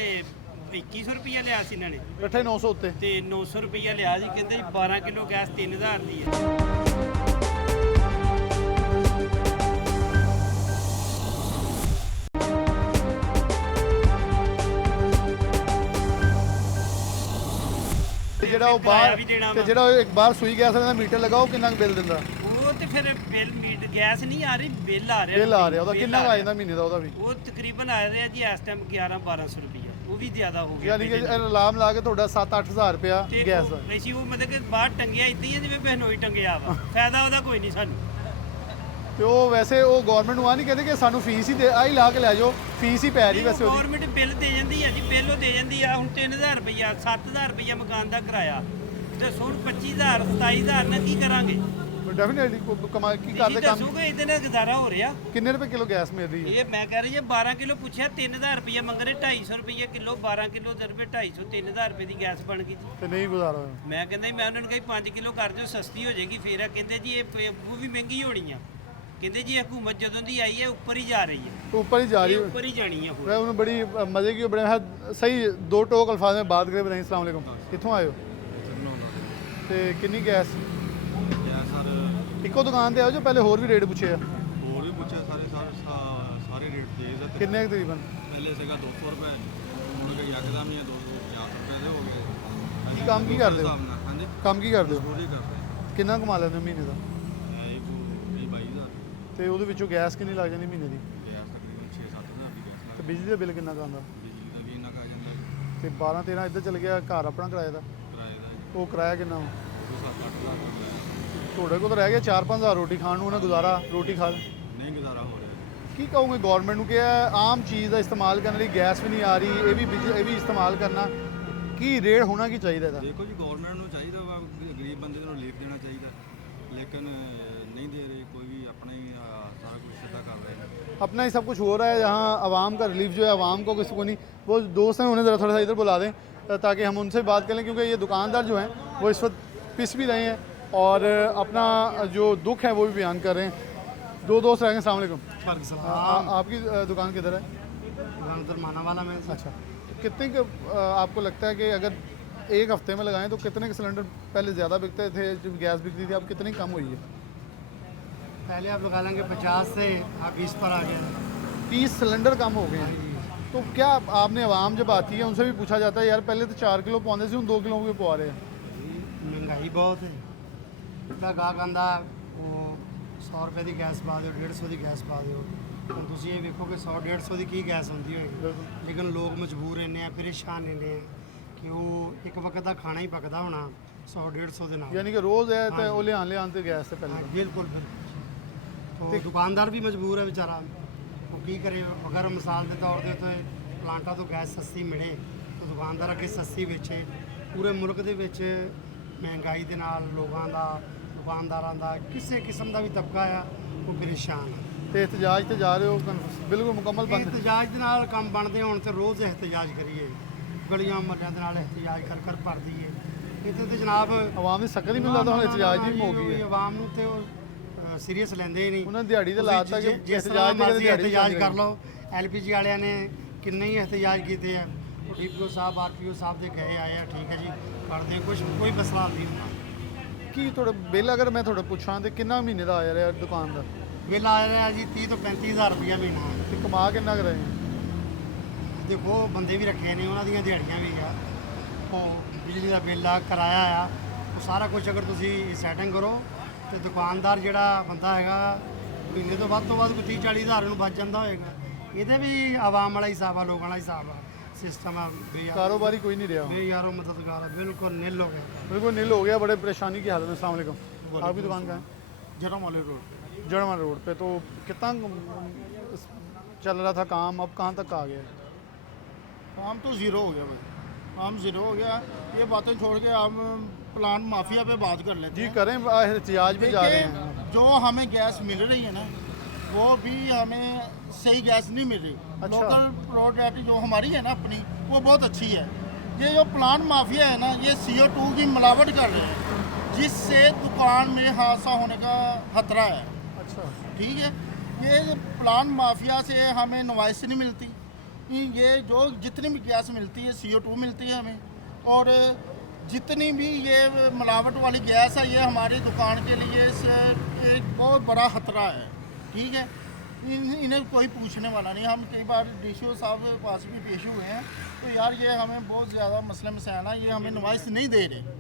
2100 ਰੁਪਈਆ ਲਿਆ ਸੀ ਇਹਨਾਂ ਨੇ, इकट्ठे 900 उत्ते। ਤੇ 900 ਰੁਪਈਆ ਲਿਆ ਜੀ, ਕਹਿੰਦੇ ਜੀ 12 ਕਿਲੋ ਗੈਸ 3000 ਦੀ ਹੈ। ਤੇ ਜਿਹੜਾ ਉਹ ਬਾਹਰ ਤੇ ਜਿਹੜਾ ਉਹ ਇੱਕ ਬਾਹਰ ਸੂਈ ਗੈਸ ਦਾ ਮੀਟਰ ਲਗਾਓ ਕਿੰਨਾ ਕੁ ਬਿੱਲ ਦਿੰਦਾ? ਉਹ ਤੇ ਫਿਰ ਬਿੱਲ ਮੀਟ ਗੈਸ ਨਹੀਂ ਆ ਰਹੀ, ਬਿੱਲ ਆ ਰਿਹਾ। ਬਿੱਲ ਆ ਰਿਹਾ ਉਹਦਾ ਕਿੰਨਾ ਕੁ ਆ ਜਾਂਦਾ ਮਹੀਨੇ ਦਾ ਉਹਦਾ ਵੀ? ਉਹ ਤਕਰੀਬਨ ਆ ਰਿਹਾ ਜੀ ਇਸ ਟਾਈਮ 11-1200 ਰੁਪਈਆ, ਉਹ ਵੀ ਜ਼ਿਆਦਾ ਹੋ ਗਿਆ। ਯਾਨੀ ਕਿ ਅਲਾਰਮ ਲਾ ਕੇ ਤੁਹਾਡਾ 7-8000 ਰੁਪਇਆ ਤੇ ਗੈਸ ਦਾ। ਅਸੀਂ ਉਹ ਮਤਲਬ ਕਿ ਬਾਹਰ ਟੰਗਿਆ ਇਦਾਂ ਹੀ ਆ ਜਿਵੇਂ ਬਹਿਨੋਈ ਟੰਗਿਆ ਵਾ, ਫਾਇਦਾ ਉਹਦਾ ਕੋਈ ਨਹੀਂ ਸਾਨੂੰ। ਤੇ ਉਹ ਵੈਸੇ ਉਹ ਗਵਰਨਮੈਂਟ ਨੂੰ ਆ ਨਹੀਂ ਕਹਿੰਦੇ ਕਿ ਸਾਨੂੰ ਫੀਸ ਹੀ ਦੇ ਆਹੀ ਲਾ ਕੇ ਲੈ ਜਾਓ, ਫੀਸ ਹੀ ਪੈ ਰਹੀ ਵੈਸੇ ਉਹਦੀ। ਗਵਰਨਮੈਂਟ ਬਿੱਲ ਦੇ ਜਾਂਦੀ ਹੈ ਜੀ, ਬਿੱਲ ਉਹ ਦੇ ਜਾਂਦੀ ਆ। ਹੁਣ 3000 ਰੁਪਈਆ 7000 ਰੁਪਈਆ ਮਕਾਨ ਦਾ ਕਿਰਾਇਆ, ਤੇ ਹੁਣ 25000 27000 ਨਾਲ ਕੀ ਕਰਾਂਗੇ? ਡੈਫੀਨਿਟਲੀ ਕਮਾ ਕੀ ਜੀ ਕਰਦੇ ਕੰਮ ਦੱਸੋਗੇ ਇਹਦੇ ਨਾਲ ਗੁਜ਼ਾਰਾ ਹੋ ਰਿਹਾ। ਕਿੰਨੇ ਰੁਪਏ ਕਿਲੋ ਗੈਸ ਮਿਲ ਰਹੀ ਹੈ? ਇਹ ਮੈਂ ਕਹਿ ਰਹੀ ਹਾਂ 12 ਕਿਲੋ ਪੁੱਛਿਆ 3000 ਰੁਪਏ ਮੰਗ ਰਹੇ 250 ਰੁਪਏ ਕਿਲੋ 12 ਕਿਲੋ ਦੇ ਰੁਪਏ 250 3000 ਰੁਪਏ ਦੀ ਗੈਸ ਬਣ ਗਈ ਜੀ। ਤੇ ਨਹੀਂ ਗੁਜ਼ਾਰਾ ਹੋਇਆ। ਮੈਂ ਕਹਿੰਦਾ ਜੀ, ਮੈਂ ਉਹਨਾਂ ਨੂੰ ਕਹੀ 5 ਕਿਲੋ ਕਰ ਦਿਓ ਸਸਤੀ ਹੋ ਜਾਏਗੀ ਫਿਰ ਕਹਿੰਦੇ ਜੀ ਇਹ ਉਹ ਵੀ ਮਹਿੰਗੀ ਹੋਣੀ ਆ। ਕਹਿੰਦੇ ਜੀ ਹਕੂਮਤ ਜਦੋਂ ਦੀ ਆਈ ਹੈ ਉੱਪਰ ਹੀ ਜਾ ਰਹੀ ਹੈ, ऊपर ही जा रही ਇਹ है। ਉੱਪਰ ਹੀ ਜਾਣੀ ਹੈ ਹੁਣ। मैं उन्हें बड़ी मज़े की बड़े सही दो टोक अल्फाज में बात करें बताइए अस्सलाम वालेकुम कितों आए हो ते किन्नी गैस इको दुकान ते आओ जो पहले होर भी रेट पूछे आ ਹੋਰ ਵੀ ਪੁੱਛਿਆ ਸਾਰੇ ਰੇਟ ਤੇਜ਼ ਆ ਤੇ किन्ने तकरीबन ਪਹਿਲੇ ਸੀਗਾ 200 ਰੁਪਏ ਹੁਣ ਕਿ ਯਕਦਮ ਹੀ 250 ਰੁਪਏ ਦੇ ਹੋ ਗਏ की काम की कर दे ਹਿਸਾਬ ਨਾਲ ਹਾਂਜੀ काम की कर दे ਪੂਰੀ ਕਰਦੇ किन्ना कमा लेंदे महीने का ਇਹ ਕੋਈ 22000 ਤੇ ਉਹਦੇ ਵਿੱਚੋਂ ਗੈਸ ਕਿੰਨੀ ਲੱਗ ਜਾਂਦੀ ਮਹੀਨੇ ਦੀ ਗੈਸ ਤਕਰੀਬਨ 6-7 ਹਜ਼ਾਰ ਦੀ ਗੈਸ ਤੇ ਬਿਜਲੀ ਦਾ ਬਿੱਲ ਕਿੰਨਾ ਕੁ ਆਉਂਦਾ ਬਿਜਲੀ ਦਾ ਵੀ ਇੰਨਾ ਕਾ ਜਾਂਦਾ ਤੇ 12 13 ਇੱਧਰ ਚਲ ਗਿਆ ਘਰ ਆਪਣਾ ਕਿਰਾਏ ਦਾ ਕਿਰਾਏ ਦਾ ਉਹ ਕਿਰਾਇਆ ਕਿੰਨਾ ਵਾ? ਉਹ 7-8 ਲੱਖ ਰੁਪਏ ਤੁਹਾਡੇ ਕੋਲ ਤਾਂ ਰਹਿ ਗਿਆ 4-5 ਹਜ਼ਾਰ ਰੋਟੀ ਖਾਣ ਨੂੰ ਉਹਨੇ ਗੁਜ਼ਾਰਾ ਰੋਟੀ ਖਾ ਨਹੀਂ ਗੁਜ਼ਾਰਾ ਹੋ ਰਿਹਾ ਕੀ ਕਹੋਗੇ ਗਵਰਨਮੈਂਟ ਨੂੰ ਕਿ ਇਹ ਆਮ ਚੀਜ਼ ਦਾ ਇਸਤੇਮਾਲ ਕਰਨ ਲਈ ਗੈਸ ਵੀ ਨਹੀਂ ਆ ਰਹੀ ਇਹ ਵੀ ਇਸਤੇਮਾਲ ਕਰਨਾ ਕੀ ਰੇਟ ਹੋਣਾ ਕੀ ਚਾਹੀਦਾ ਇਹਦਾ ਦੇਖੋ ਜੀ ਗਵਰਨਮੈਂਟ ਨੂੰ ਚਾਹੀਦਾ ਵਾ ਗਰੀਬ ਬੰਦੇ ਨੂੰ ਰਿਲੀਫ ਦੇਣਾ ਚਾਹੀਦਾ ਲੇਕਿਨ ਨਹੀਂ ਦੇ ਰਹੇ ਕੋਈ ਵੀ ਆਪਣਾ ਹੀ ਸਾਰਾ ਕੁਝ ਸਿੱਧਾ ਕਰ ਰਹੇ ਨੇ अपना ही सब कुछ हो रहा है जहाँ आवाम का रिलीफ जो है आवाम को किसी को नहीं वो दोस्त हैं उन्हें ज़रा थोड़ा सा इधर बुला दें ताकि हम उनसे बात करें क्योंकि ये दुकानदार जो हैं वो इस वक्त पिस भी रहे हैं और अपना जो दुख है वो भी बयान कर रहे हैं दो दोस्त रहेंगे अस्सलाम वालेकुम आपकी दुकान किधर है माना वाला में अच्छा कितने आपको लगता है कि अगर एक हफ्ते में लगाएं तो कितने के सिलेंडर पहले ज़्यादा बिकते थे जब गैस बिकती थी अब कितनी कम हुई है पहले आप लगा लेंगे 50 से आप 20 पर आ गए 30 सिलेंडर कम हो गए हैं तो क्या आपने आवाम जब आती है उनसे भी पूछा जाता है यार पहले तो 4 किलो पौंदे से 2 किलो के पवा रहे हैं महंगाई बहुत है इतना गाहक आंदा वो 100 रुपए की गैस पा दो 150 की गैस पा दो ਹੁਣ ਤੁਸੀਂ ਇਹ ਵੇਖੋ ਕਿ 100-150 ਦੀ ਕੀ ਗੈਸ ਹੁੰਦੀ ਹੋਏਗੀ ਲੇਕਿਨ ਲੋਕ ਮਜਬੂਰ ਇੰਨੇ ਆ ਪਰੇਸ਼ਾਨ ਇੰਨੇ ਆ ਕਿ ਉਹ ਇੱਕ ਵਕਤ ਦਾ ਖਾਣਾ ਹੀ ਪਕਦਾ ਹੋਣਾ 100-150 ਦੇ ਨਾਲ यानी कि रोज़ है तो वो ले आते गैस से हाँ, पहले बिल्कुल तो दुकानदार भी मजबूर है बेचारा वो की करे अगर मिसाल के तौर पर प्लांटा तो गैस सस्ती मिले तो दुकानदार अगे सस्ती बेचे पूरे मुल्क ਦੇ ਵਿੱਚ ਮਹਿੰਗਾਈ ਦੇ ਨਾਲ ਲੋਕਾਂ ਦਾ ਦੁਕਾਨਦਾਰਾਂ ਦਾ ਕਿਸੇ ਕਿਸਮ ਦਾ ਵੀ ਤਬਕਾ ਆ ਉਹ ਪਰੇਸ਼ਾਨ ਹੈ तो एहतजाज तो जा रहे हो बिल्कुल मुकम्मल बंद ਇhtਜਾਜ ਦੇ ਨਾਲ ਕੰਮ ਬਣਦੇ ਹੋਣ ਤੇ ਰੋਜ਼ ਇhtਜਾਜ ਕਰੀਏ ਗਲੀਆਂ ਮੁਹੱਲਿਆਂ ਦੇ ਨਾਲ ਇhtਜਾਜ ਕਰ ਭਰ ਦਈਏ ਇੱਥੇ ਤੇ ਜਨਾਬ आवाम की शक्ल ही नहीं लाता हूँ एहतजाज ही हो गई है ਆਵਾਮ ਨੂੰ ਤੇ ਉਹ ਸੀਰੀਅਸ ਲੈਂਦੇ ਹੀ ਨਹੀਂ उन्होंने दिहाड़ी तो लाता कि ਜਿਸ ਤਰ੍ਹਾਂ एहतजाज नहीं ਮਰਜ਼ੀ करते ਇhtਜਾਜ दिहाड़ी ਕਰ ਲਓ ਐਲਪੀਜੀ ਵਾਲਿਆਂ ਨੇ ਕਿੰਨੇ ਹੀ ਇhtਜਾਜ ਕੀਤੇ ਆ ਡੀਪੀਓ ਸਾਹਿਬ ਆਰਪੀਓ ਸਾਹਿਬ ਦੇ ਗਏ ਆਏ ਆ ਠੀਕ ਹੈ ਜੀ ਕਰਦੇ ਕੋਈ ਮਸਲਾ ਨਹੀਂ ਹੁੰਦਾ ਕੀ ਤੁਹਾਡਾ ਬਿੱਲ ਅਗਰ ਮੈਂ ਤੁਹਾਡਾ ਪੁੱਛਾਂ ਤੇ ਕਿੰਨਾ ਮਹੀਨੇ ਦਾ ਆ ਰਿਹਾ ਦੁਕਾਨ ਦਾ ਬਿੱਲ ਆ ਰਿਹਾ ਜੀ 30 ਤੋਂ 35000 ਰੁਪਇਆ ਮਹੀਨਾ ਹੈ। ਤੇ ਕਮਾ ਕਿੰਨਾ ਕਰ ਰਹੇ ਹੋ ਦੇਖੋ ਬੰਦੇ ਵੀ ਰੱਖੇ ਨੇ ਉਹਨਾਂ ਦੀਆਂ ਦਿਹਾੜੀਆਂ ਵੀ ਆ ਉਹ ਬਿਜਲੀ ਦਾ ਬਿੱਲ ਆ ਕਿਰਾਇਆ ਆ ਉਹ ਸਾਰਾ ਕੁਝ ਅਗਰ ਤੁਸੀਂ ਸੈਟਿੰਗ ਕਰੋ ਤੇ ਦੁਕਾਨਦਾਰ ਜਿਹੜਾ ਬੰਦਾ ਹੈਗਾ ਮਹੀਨੇ ਤੋਂ ਵੱਧ ਕੋਈ 30-40 ਹਜ਼ਾਰ ਨੂੰ ਬਚ ਜਾਂਦਾ ਹੋਏਗਾ ਇਹਦੇ ਵੀ ਆਵਾਮ ਵਾਲਾ ਹਿਸਾਬ ਆ ਲੋਕਾਂ ਵਾਲਾ ਹਿਸਾਬ ਆ सिस्टम है कारोबारी कोई नहीं रहा यारों मददगार है बिल्कुल नील हो गया बिल्कुल नील हो गया बड़े परेशानी की हालत में अस्सलाम वालेकुम आपकी दुकान कहाँ है जरम वाले रोड जड़मा रोड पे तो कितना चल रहा था काम अब कहाँ तक आ गया काम तो ज़ीरो हो गया भाई काम ज़ीरो हो गया ये बातें छोड़ के हम प्लांट माफिया पे बात कर लेते जी हैं करें एहतजाज पे जा रहे हैं देखिए, जो हमें गैस मिल रही है ना वो भी हमें सही गैस नहीं मिल रही अच्छा। लोकल प्रोडक्ट जो हमारी है ना अपनी वो बहुत अच्छी है ये जो प्लांट माफिया है ना ये CO2 की मिलावट कर रहे हैं जिससे दुकान में हादसा होने का खतरा है अच्छा ठीक है ये प्लांट माफिया से हमें नवाइस नहीं मिलती ये जो जितनी भी गैस मिलती है CO2 मिलती है हमें और जितनी भी ये मिलावट वाली गैस है ये हमारी दुकान के लिए एक बहुत बड़ा खतरा है ठीक है इन्हें कोई पूछने वाला नहीं हम कई बार DCO साहब के पास भी पेश हुए हैं तो यार ये हमें बहुत ज़्यादा मसले मसाइल है ये हमें नवाइस नहीं दे रहे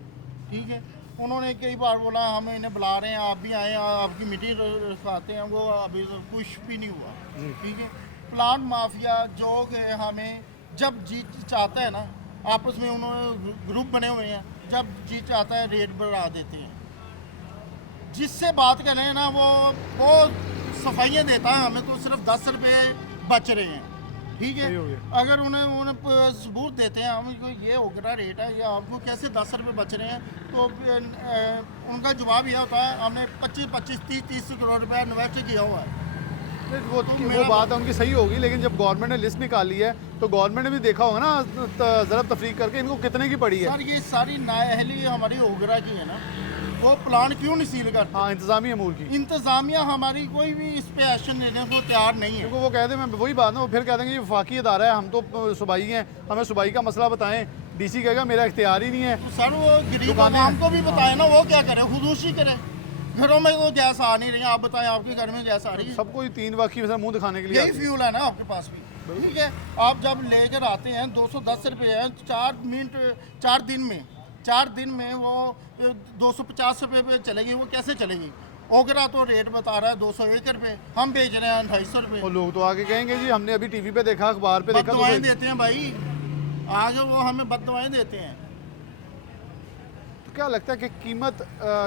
ठीक है उन्होंने कई बार बोला हम इन्हें बुला रहे हैं आप भी आए आपकी मीटिंग रखवाते हैं वो अभी तो कुछ भी नहीं हुआ ठीक है प्लांट माफिया जो कि हमें जब जी चाहता है ना आपस में उन्होंने ग्रुप बने हुए हैं जब जी चाहता है रेट बढ़ा देते हैं जिससे बात कर रहे हैं ना वो सफाइयाँ देता है हमें तो सिर्फ 10 रुपये बच रहे हैं ठीक है, सही हो गया। अगर उन्हें सबूत देते हैं हम को ये ओगरा रेट है या आपको कैसे 10 रुपये बच रहे हैं, तो उनका जवाब यह होता है हमने 25 30 करोड़ रुपया इन्वेस्ट किया हुआ है। वो बात है उनकी सही होगी, लेकिन जब गवर्नमेंट ने लिस्ट निकाली है तो गवर्नमेंट ने भी देखा होगा ना ज़रा तफरीक करके इनको कितने की पड़ी है। सर ये सारी नाअहली हमारी ओगरा की है ना, वो प्लान क्यों नहीं सील करते? हाँ, इंतज़ामी अमूर की। इंतज़ामिया हमारी कोई भी इस पे एक्शन लेने को तैयार नहीं है। क्योंकि वो कहते हैं, मैं वही बात ना, वो फिर कहते हैं कि ये वफाकी अदारा है, हम तो सूबाई हैं, हमें सूबाई का मसला बताएं। डीसी कहेगा मेरा इख्तियार ही नहीं है। तो सर वो गरीब आवाम को भी बताए ना, वो क्या करे, खुदूसी करे। घरों में तो गैस आ नहीं रही, आप बताएं आपके घर में गैस आ रही है? सबको 3 वक्त की मुंह दिखाने के लिए यही फ्यूल है ना आपके पास भी, ठीक है। आप जब लेकर आते हैं 210 रुपये है, 4 दिन में वो 250 रुपये पे चलेगी, वो कैसे चलेगी? ओगरा तो रेट बता रहा है 201 रुपये, हम बेच रहे हैं 250 रुपये। और लोग तो आके कहेंगे जी हमने अभी टीवी पे देखा, अखबार पे देखा। बददुआएं देते हैं भाई, आगे वो हमें बददुआएं देते हैं। तो क्या लगता है कि कीमत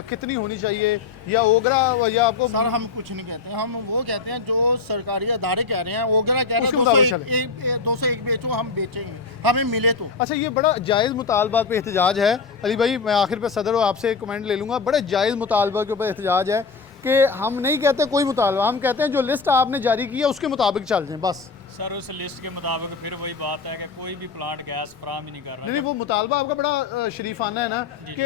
कितनी होनी चाहिए, या ओगरा या आपको? सर हम कुछ नहीं कहते, हम वो कहते हैं जो सरकारी अदारे कह रहे हैं। ओगरा कह रहे उसके हैं मुताबिक 201 बेचो, हम बेचेंगे, हमें मिले तो। अच्छा, ये बड़ा जायज़ मुतालबात पे एहतजाज है अली भाई। मैं आखिर पे सदर आपसे एक कमेंट ले लूँगा। बड़े जायज़ मुतालबा के ऊपर एहतजाज है कि हम नहीं कहते कोई मुतालबा, हम कहते हैं जो लिस्ट आपने जारी की है उसके मुताबिक चल जाएँ बस। सर उस लिस्ट के मुताबिक फिर वही बात है कि कोई भी प्लांट गैस फराहम ही नहीं कर रहा। नहीं, वो मुतालबा आपका बड़ा शरीफाना है ना, कि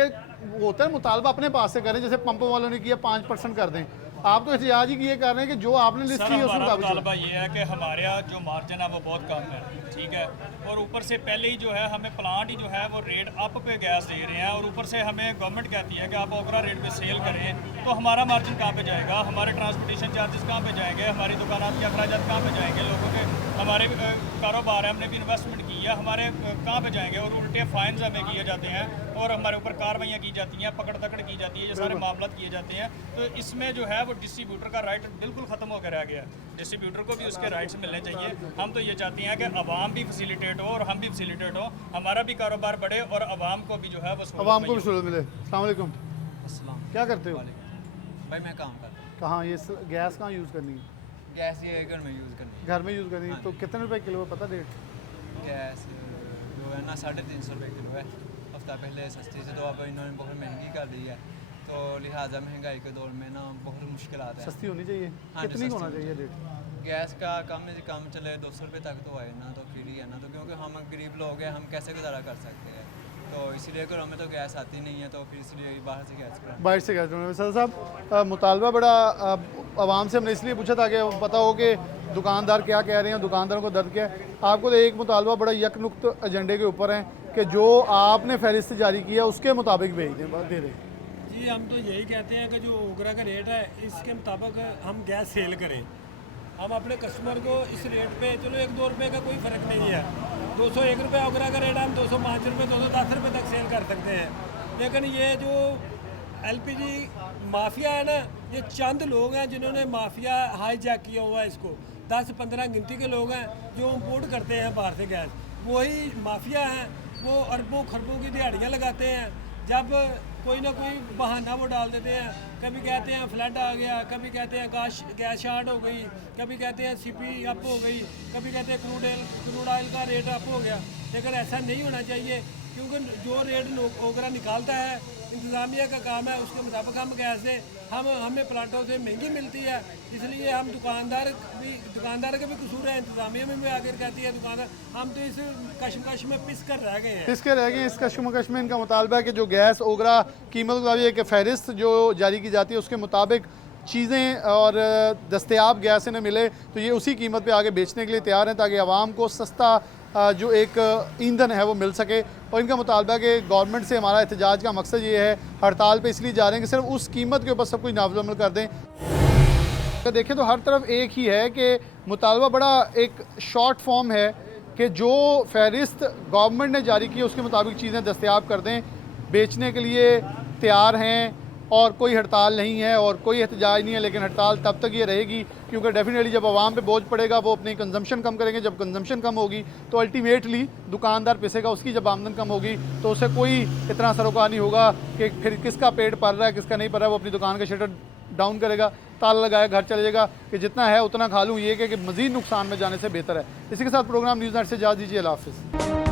वो होता है मुतालबा अपने पास से करें, जैसे पंपों वालों ने किया 5% कर दें। आप तो एहतजाज ही ये कर रहे हैं कि जो आपने लिस्ट सर की है उसके हमारा मुताबिक मुतालबा ये है कि हमारे यहाँ जो मार्जिन है वो बहुत कम है, ठीक है। और ऊपर से पहले ही जो है हमें प्लांट ही जो है वो रेट अप पे गैस दे रहे हैं, और ऊपर से हमें गवर्नमेंट कहती है कि आप ओगरा रेट पे सेल करें, तो हमारा मार्जिन कहाँ पे जाएगा? हमारे ट्रांसपोर्टेशन चार्जेस कहाँ पे जाएंगे? हमारी दुकानात के अखराजात कहाँ पे जाएंगे? लोगों के हमारे कारोबार है, हमने भी इन्वेस्टमेंट की है, हमारे कहाँ पे जाएंगे? और उल्टे फाइन्स हमें किए जाते हैं और हमारे ऊपर कार्रवाइयाँ की जाती हैं, पकड़ दकड़ की जाती है, ये सारे मामला किए जाते हैं। तो इसमें जो है वो डिस्ट्रीब्यूटर का राइट बिल्कुल ख़त्म होकर रह गया है। डिस्ट्रीब्यूटर को भी उसके राइट्स मिलने चाहिए। हम तो ये चाहते हैं कि आवाम भी फैसिलिटेट हो और हम भी फैसिलिटेट हो, हमारा भी कारोबार बढ़े और आवाम को भी जो है वो आवाम को भी सहूलत मिले। अस्सलाम वालेकुम। क्या करते हो भाई? मैं काम करता हूँ। कहाँ ये गैस कहाँ यूज़ करनी है? गैस ये घर में यूज़ करनी घर में यूज़ करनी है। तो कितने रुपए किलो है पता रेट? है। गैस जो है ना 350 रुपये किलो है। हफ्ता पहले सस्ती से, तो अब इन्होंने बहुत महंगी कर दी है, तो लिहाजा महंगाई के दौर में ना बहुत मुश्किल आता है। सस्ती होनी चाहिए। हाँ जी, कितनी सस्ती होना चाहिए होनी रेट? गैस का कम से कम चले 200 रुपये तक तो आए ना, तो फिर ही है ना, तो क्योंकि हम गरीब लोग हैं, हम कैसे गुजारा कर सकते हैं, तो इसीलिए घरों में तो गैस आती नहीं है, तो फिर इसलिए बाहर से गैस करा। बाहर से गैस। सर साहब, मुतालबा बड़ा आवाम से हमने इसलिए पूछा था कि पता हो कि दुकानदार क्या कह रहे हैं, दुकानदारों को दर्द क्या है। आपको तो एक मुतालबा बड़ा यकनुक्त एजेंडे के ऊपर है कि जो आपने फहरिस्त जारी किया उसके मुताबिक भेज दें, दे दें। जी हम तो यही कहते हैं कि जो ओगरा का रेट है इसके मुताबिक हम गैस सेल करें। हम अपने कस्टमर को इस रेट पे, चलो 1-2 रुपये का कोई फ़र्क नहीं है, 201 रुपये ओगरा का रेट है, हम 205 रुपये 210 रुपये तक सेल कर सकते हैं। लेकिन ये जो LPG माफिया है ना, ये चंद लोग हैं जिन्होंने माफिया हाईजैक किया हुआ है इसको। 10-15 गिनती के लोग हैं जो इम्पोर्ट करते हैं बाहर से गैस, वही माफिया हैं। वो अरबों खरबों की दिहाड़ियाँ लगाते हैं, जब कोई ना कोई बहाना वो डाल देते हैं। कभी कहते हैं फ्लड आ गया, कभी कहते हैं गैस शार्ट हो गई, कभी कहते हैं CP अप हो गई, कभी कहते हैं क्रूड ऑयल का रेट अप हो गया। लेकिन ऐसा नहीं होना चाहिए, क्योंकि जो रेट ओगरा निकालता है इंतज़ामिया का काम है, उसके मुताबिक हम गैस दें। हमें प्लांटों से महंगी मिलती है, इसलिए हम दुकानदार का भी कसूर है, इंतज़ामिया में भी आकर कहती है दुकानदार। हम तो इस कशमकश में पिस कर रह गए हैं। पिस के रह गए इस कशमकश में। इनका मुतालबा है कि जो गैस ओगरा कीमत के मुताबिक एक फ़हरिस्त जो जारी की जाती है उसके मुताबिक चीज़ें और दस्तयाब गैस इन्हें मिले, तो ये उसी कीमत पे आगे बेचने के लिए तैयार हैं, ताकि आवाम को सस्ता जो एक ईंधन है वो मिल सके। और इनका मुतालबा है कि गवर्नमेंट से हमारा एहतजाज का मकसद ये है, हड़ताल पे इसलिए जा रहे हैं कि सिर्फ उस कीमत के ऊपर सब कुछ नाफिज अमल कर दें। तो देखें तो हर तरफ एक ही है कि मुतालबा बड़ा एक शॉर्ट फॉर्म है कि जो फहरिस्त गवर्नमेंट ने जारी की है उसके मुताबिक चीज़ें दस्तयाब कर दें, बेचने के लिए तैयार हैं, और कोई हड़ताल नहीं है और कोई एहतजाज नहीं है। लेकिन हड़ताल तब तक ये रहेगी क्योंकि डेफिनेटली जब आवाम पे बोझ पड़ेगा वो अपनी कंजम्पशन कम करेंगे। जब कंजम्पशन कम होगी तो अल्टीमेटली दुकानदार पिसेगा, उसकी जब आमदन कम होगी तो उसे कोई इतना सरोकार नहीं होगा कि फिर किसका पेट पल रहा है किसका नहीं पल रहा है, वो अपनी दुकान का शटर डाउन करेगा, ताला लगाया घर चले जाएगा कि जितना है उतना खा लूँ, ये कि मज़ीद नुकसान में जाने से बेहतर है। इसी के साथ प्रोग्राम न्यूज़ नेट से इजाज़त दीजिए। अल्लाह हाफ़िज़।